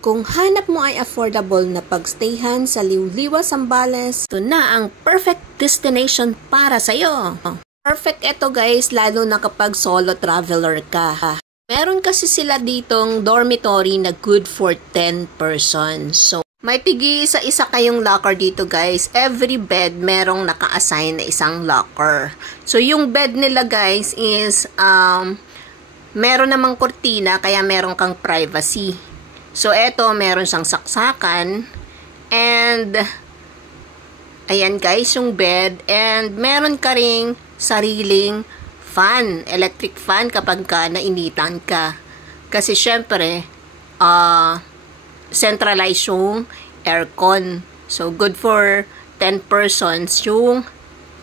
Kung hanap mo ay affordable na pagstayhan sa Liwliwa, Zambales, ito na ang perfect destination para sa'yo. Perfect ito guys, lalo na kapag solo traveler ka. Meron kasi sila ditong dormitory na good for 10 persons. So, may pigi isa-isa kayong locker dito guys. Every bed merong naka-assign na isang locker. So, yung bed nila guys is, meron namang kurtina kaya meron kang privacy. So, eto, meron siyang saksakan. And, ayan guys, yung bed. And, meron ka ring sariling fan, electric fan kapag ka nainitan ka. Kasi, syempre, centralized yung aircon. So, good for 10 persons yung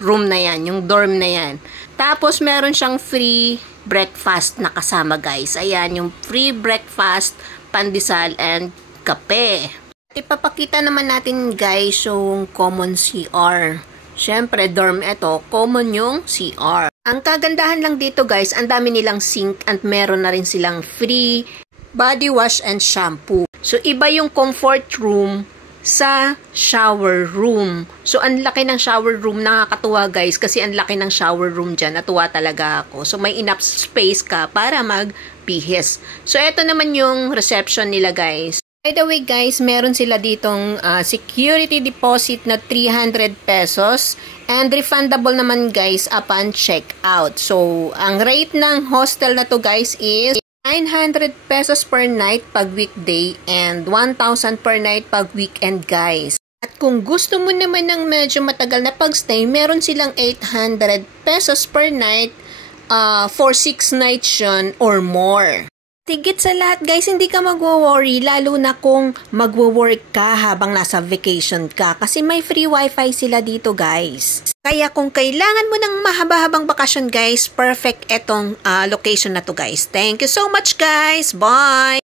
room na yan, yung dorm na yan. Tapos, meron siyang free breakfast na kasama guys. Ayan, yung free breakfast, pandesal, and kape. Ipapakita naman natin guys yung common CR. Siyempre, dorm ito, common yung CR. Ang kagandahan lang dito guys, ang dami nilang sink and meron na rin silang free body wash and shampoo. So, iba yung comfort room sa shower room. So, ang laki ng shower room. Nakakatuwa guys kasi ang laki ng shower room dyan. Natuwa talaga ako. So, may enough space ka para magbihis. So, ito naman yung reception nila guys. By the way guys, meron sila ditong security deposit na 300 pesos and refundable naman guys upon check-out. So, ang rate ng hostel na to guys is 900 pesos per night pag weekday and 1,000 per night pag weekend guys. At kung gusto mo naman ng medyo matagal na pagstay, meron silang 800 pesos per night for 6 nights yun or more. Tigit sa lahat guys, hindi ka magwo-worry lalo na kung magwo-work ka habang nasa vacation ka kasi may free wifi sila dito guys. Kaya kung kailangan mo ng mahaba-habang bakasyon guys, perfect etong location na to guys. Thank you so much guys. Bye!